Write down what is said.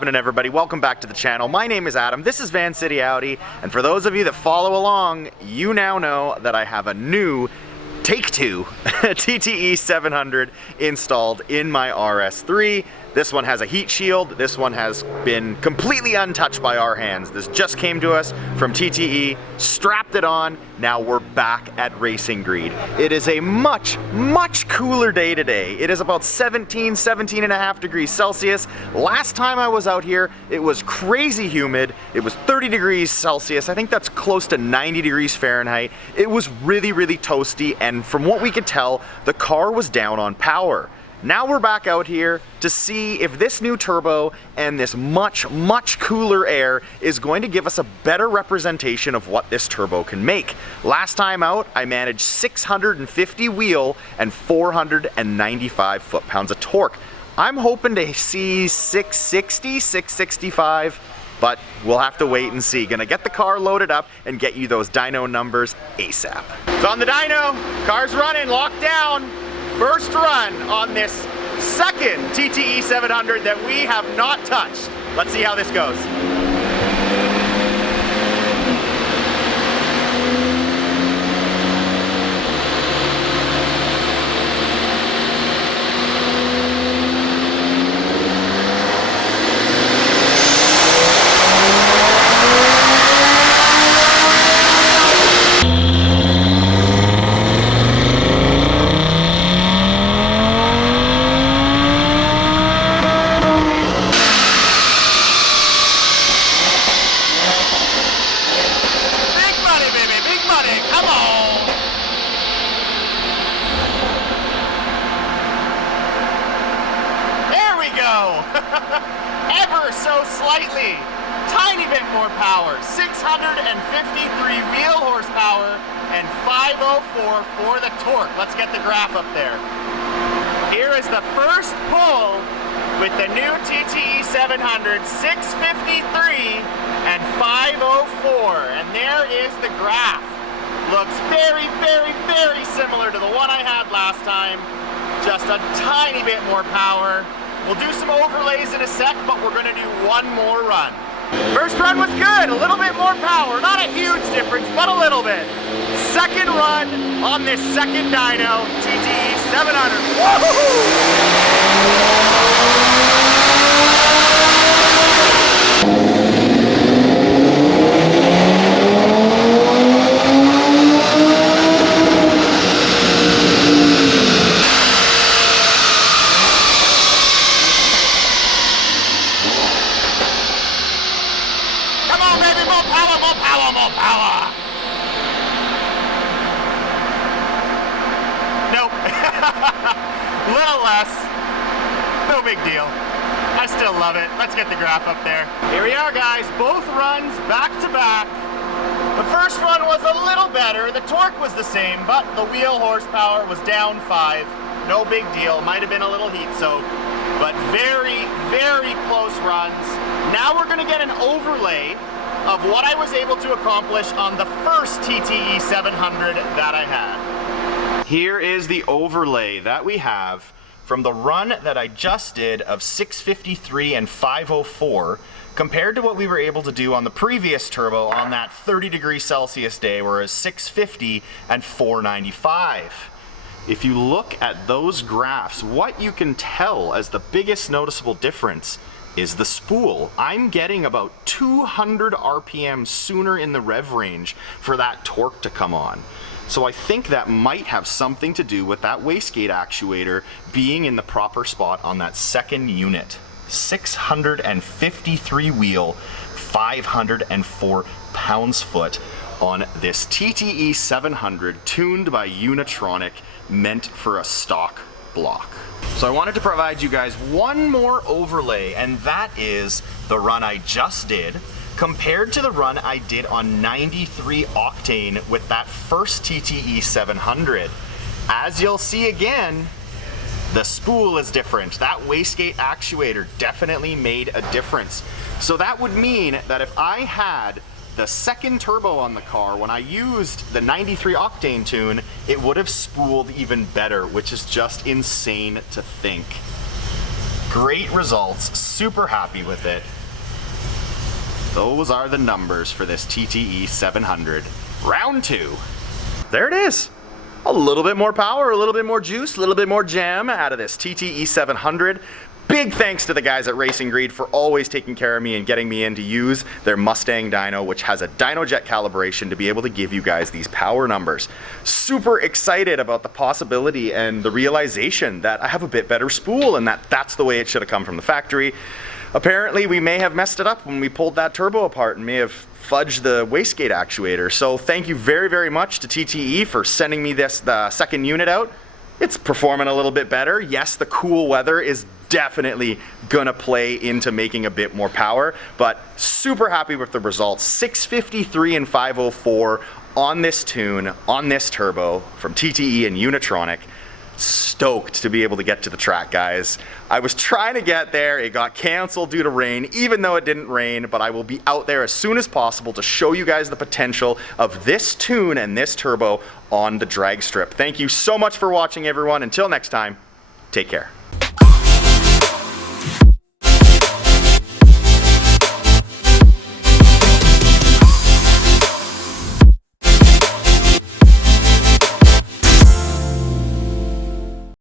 happening, everybody? Welcome back to the channel. My name is Adam. This is Vancity Audi, and for those of you that follow along, you now know that I have a new Take-Two TTE700 installed in my RS3. This one has a heat shield. This one has been completely untouched by our hands. This just came to us from TTE, strapped it on. Now we're back at Racing Greed. It is a much cooler day today. It is about 17 and a half degrees Celsius. Last time I was out here, it was crazy humid. It was 30 degrees Celsius. I think that's close to 90 degrees Fahrenheit. It was really toasty, and from what we could tell, the car was down on power. Now we're back out here to see if this new turbo and this much cooler air is going to give us a better representation of what this turbo can make. Last time out, I managed 650 wheel and 495 foot-pounds of torque. I'm hoping to see 660, 665, but we'll have to wait and see. Gonna get the car loaded up and get you those dyno numbers ASAP. It's on the dyno, car's running, locked down. First run on this second TTE700 that we have not touched. Let's see how this goes. Ever so slightly, tiny bit more power, 653 wheel horsepower and 504 for the torque. Let's get the graph up there. Here is the first pull with the new TTE700, 653 and 504, and there is the graph. Looks very similar to the one I had last time, just a tiny bit more power. We'll do some overlays in a sec, but we're gonna do one more run. First run was good, a little bit more power. Not a huge difference, but a little bit. Second run on this second dyno, TTE700. Woo-hoo-hoo! More power! Nope. Little less. No big deal. I still love it. Let's get the graph up there. Here we are, guys. Both runs back to back. The first run was a little better. The torque was the same, but the wheel horsepower was down 5. No big deal. Might have been a little heat soak, but very close runs. Now we're going to get an overlay of what I was able to accomplish on the first TTE700 that I had. Here is the overlay that we have from the run that I just did of 653 and 504 compared to what we were able to do on the previous turbo on that 30 degrees Celsius day, where it was 650 and 495. If you look at those graphs, what you can tell as the biggest noticeable difference is the spool. I'm getting about 200 RPM sooner in the rev range for that torque to come on. So I think that might have something to do with that wastegate actuator being in the proper spot on that second unit. 653 wheel, 504 pounds-foot on this TTE700 tuned by Unitronic, meant for a stock block. So I wanted to provide you guys one more overlay, and that is the run I just did compared to the run I did on 93 octane with that first TTE700. As you'll see again, the spool is different. That wastegate actuator definitely made a difference. So that would mean that if I had the second turbo on the car, when I used the 93 octane tune, it would have spooled even better, which is just insane to think. Great results, super happy with it. Those are the numbers for this TTE700. Round 2. There it is. A little bit more power, a little bit more juice, a little bit more jam out of this TTE700. Big thanks to the guys at Racing Greed for always taking care of me and getting me in to use their Mustang dyno, which has a dyno jet calibration to be able to give you guys these power numbers. Super excited about the possibility and the realization that I have a bit better spool and that's the way it should have come from the factory. Apparently we may have messed it up when we pulled that turbo apart and may have fudged the wastegate actuator. So thank you very, very much to TTE for sending me the second unit out. It's performing a little bit better. Yes, the cool weather is definitely gonna play into making a bit more power, but super happy with the results. 653 and 504 on this tune, on this turbo from TTE and Unitronic. Stoked to be able to get to the track, guys. I was trying to get there, it got canceled due to rain, even though it didn't rain, but I will be out there as soon as possible to show you guys the potential of this tune and this turbo on the drag strip. Thank you so much for watching, everyone. Until next time, take care.